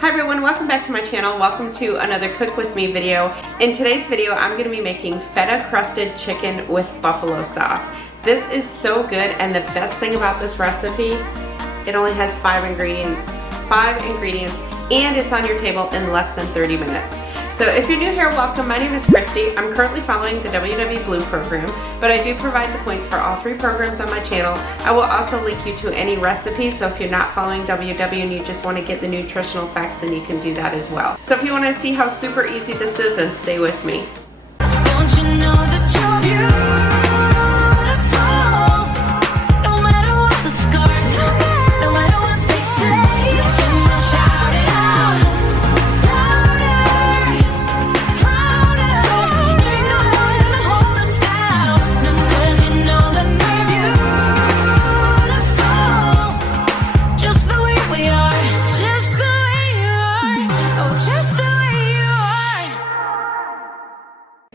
Hi everyone, welcome back to my channel. Welcome to another Cook With Me video. In today's video, I'm going to be making feta-crusted chicken with buffalo sauce. This is so good, and the best thing about this recipe, it only has 5 ingredients, and it's on your table in less than 30 minutes. So if you're new here, welcome. My name is Kristi. I'm currently following the WW Blue program, but I do provide the points for all 3 programs on my channel. I will also link you to any recipes, so if you're not following WW and you just want to get the nutritional facts, then you can do that as well. So if you want to see how super easy this is, then stay with me. Don't you know that you're beautiful? No matter what the scars, no matter what they say, you can shout it out louder, prouder. Ain't no one gonna hold us down, 'cause you know that we're beautiful, just the way we are, just the way you are, oh, just the way you are.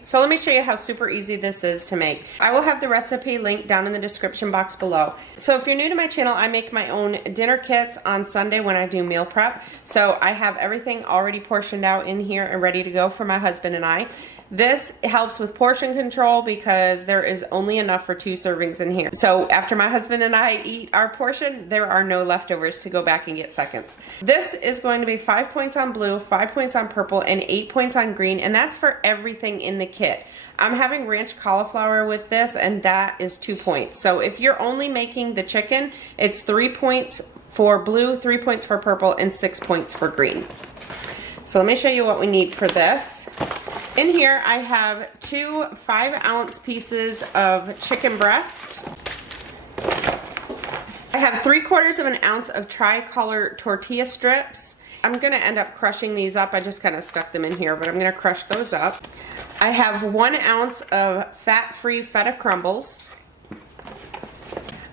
So let me show you how super easy this is to make. I will have the recipe linked down in the description box below. So if you're new to my channel, I make my own dinner kits on Sunday when I do meal prep. So I have everything already portioned out in here and ready to go for my husband and I. This helps with portion control because there is only enough for 2 servings in here. So after my husband and I eat our portion, there are no leftovers to go back and get seconds. This is going to be 5 points on blue, 5 points on purple, and 8 points on green, and that's for everything in the kit. I'm having ranch cauliflower with this, and that is 2 points. So if you're only making the chicken, it's 3 points for blue, 3 points for purple, and 6 points for green. So let me show you what we need for this. In here I have 2 5-ounce pieces of chicken breast. I have 3/4 of an ounce of tricolor tortilla strips. I'm gonna end up crushing these up. I just kind of stuck them in here, but I'm gonna crush those up. I have 1 ounce of fat-free feta crumbles,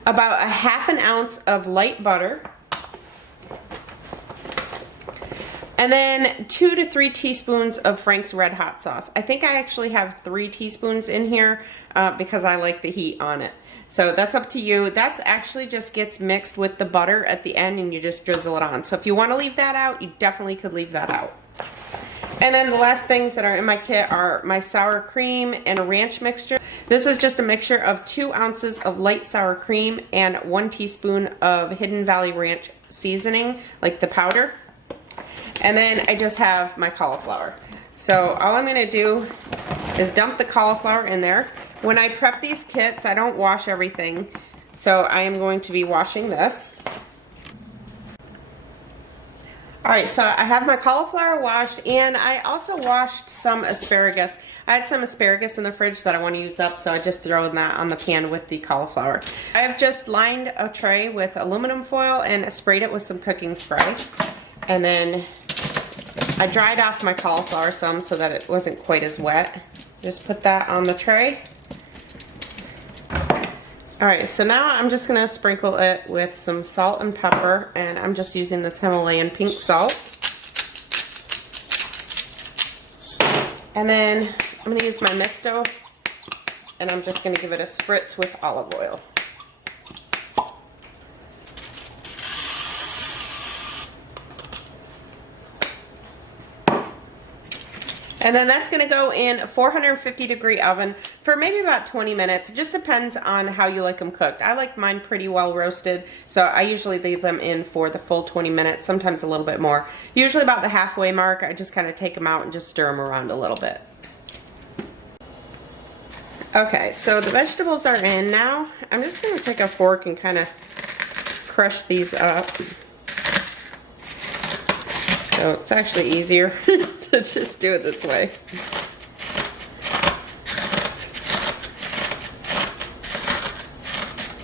about a 1/2 ounce of light butter, and then 2 to 3 teaspoons of Frank's Red Hot sauce. I think I actually have 3 teaspoons in here because I like the heat on it. So that's up to you. That's actually just gets mixed with the butter at the end and you just drizzle it on. So if you want to leave that out, you definitely could leave that out. And then the last things that are in my kit are my sour cream and a ranch mixture. This is just a mixture of 2 ounces of light sour cream and 1 teaspoon of Hidden Valley Ranch seasoning, like the powder. And then I just have my cauliflower. So all I'm gonna do is dump the cauliflower in there. When I prep these kits, I don't wash everything. So I am going to be washing this. All right, so I have my cauliflower washed, and I also washed some asparagus. I had some asparagus in the fridge that I want to use up, so I just throw that on the pan with the cauliflower. I have just lined a tray with aluminum foil and sprayed it with some cooking spray. And then I dried off my cauliflower some so that it wasn't quite as wet. Just put that on the tray. Alright, so now I'm just going to sprinkle it with some salt and pepper, and I'm just using this Himalayan pink salt. And then I'm going to use my misto, and I'm just going to give it a spritz with olive oil. And then that's going to go in a 450-degree oven for maybe about 20 minutes. It just depends on how you like them cooked. I like mine pretty well roasted, so I usually leave them in for the full 20 minutes, sometimes a little bit more. Usually about the halfway mark, I just kind of take them out and just stir them around a little bit. Okay, so the vegetables are in now. I'm just going to take a fork and kind of crush these up. So it's actually easier to just do it this way.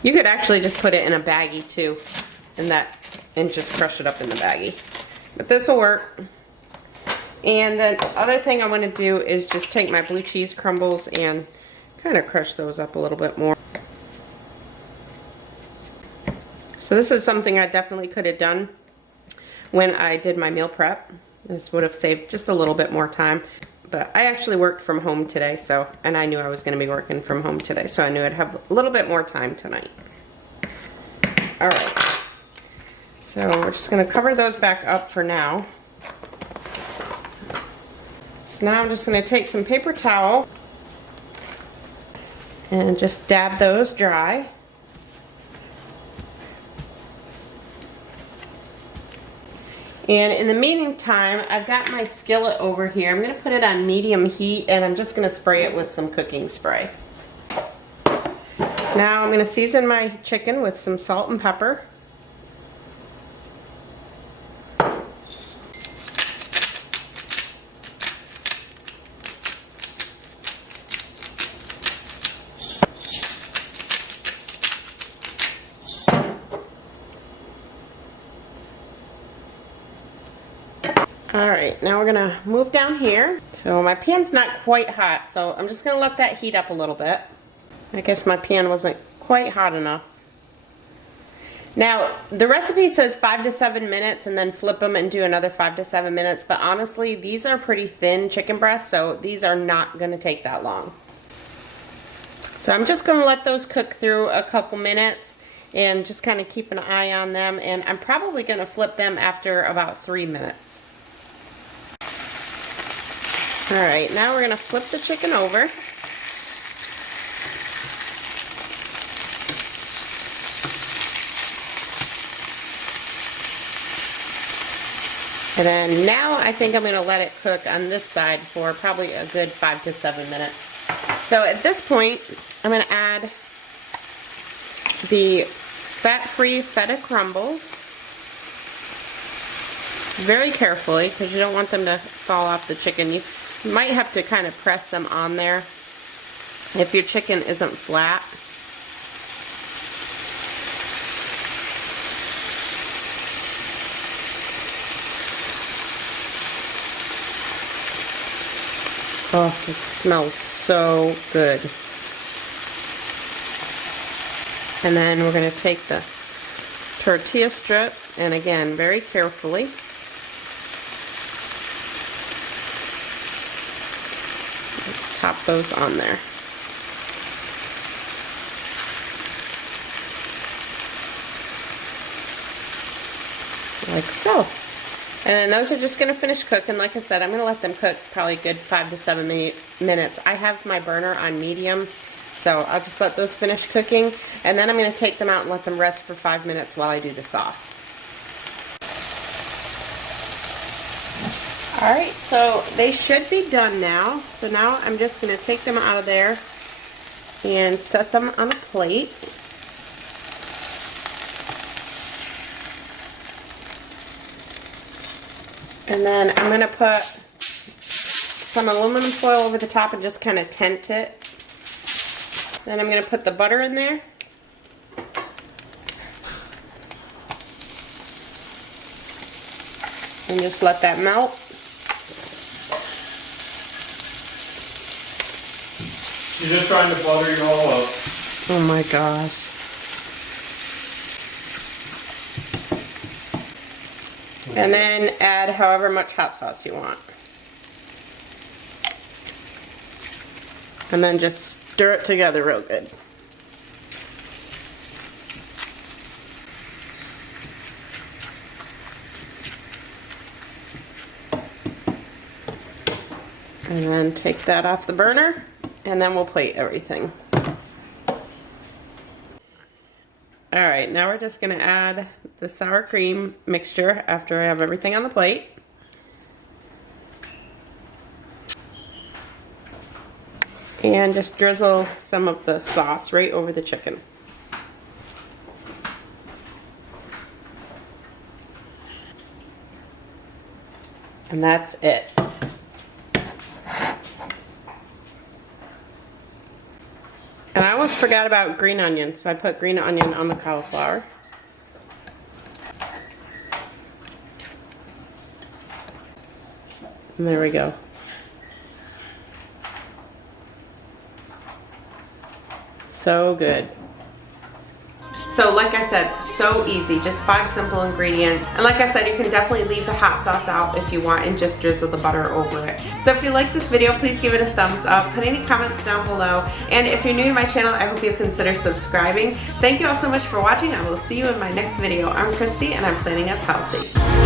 You could actually just put it in a baggie too, and just crush it up in the baggie. But this will work. And then the other thing I want to do is just take my blue cheese crumbles and kind of crush those up a little bit more. So this is something I definitely could have done when I did my meal prep. This would have saved just a little bit more time. But I actually worked from home today, and I knew I was going to be working from home today, so I knew I'd have a little bit more time tonight. All right. So we're just going to cover those back up for now. So now I'm just gonna take some paper towel and just dab those dry. And in the meantime, I've got my skillet over here. I'm gonna put it on medium heat and I'm just gonna spray it with some cooking spray. Now I'm gonna season my chicken with some salt and pepper. Alright, now we're gonna move down here. So my pan's not quite hot, so I'm just gonna let that heat up a little bit. I guess my pan wasn't quite hot enough. Now, the recipe says 5 to 7 minutes and then flip them and do another 5 to 7 minutes, but honestly, these are pretty thin chicken breasts, so these are not gonna take that long. So I'm just gonna let those cook through a couple minutes and just kind of keep an eye on them, and I'm probably gonna flip them after about 3 minutes. Alright, now we're going to flip the chicken over. And then now I think I'm going to let it cook on this side for probably a good 5 to 7 minutes. So at this point, I'm going to add the fat-free feta crumbles. Very carefully, because you don't want them to fall off the chicken. You might have to kind of press them on there if your chicken isn't flat. Oh, it smells so good. And then we're going to take the tortilla strips, and again, very carefully. Just top those on there. Like so. And then those are just going to finish cooking. Like I said, I'm going to let them cook probably a good 5 to 7 minutes. I have my burner on medium, so I'll just let those finish cooking. And then I'm going to take them out and let them rest for 5 minutes while I do the sauce. Alright, so they should be done now. So now I'm just going to take them out of there and set them on a plate. And then I'm going to put some aluminum foil over the top and just kind of tent it. Then I'm going to put the butter in there. And just let that melt. You're just trying to butter you all up. Oh my gosh. And then add however much hot sauce you want. And then just stir it together real good. And then take that off the burner, and then we'll plate everything. Alright, now we're just going to add the sour cream mixture after I have everything on the plate. And just drizzle some of the sauce right over the chicken. And that's it. And I almost forgot about green onion, so I put green onion on the cauliflower. And there we go. So good. So like I said, so easy, just 5 simple ingredients. And like I said, you can definitely leave the hot sauce out if you want and just drizzle the butter over it. So if you like this video, please give it a thumbs up, put any comments down below. And if you're new to my channel, I hope you'll consider subscribing. Thank you all so much for watching. I will see you in my next video. I'm Kristi and I'm Planning Us Healthy.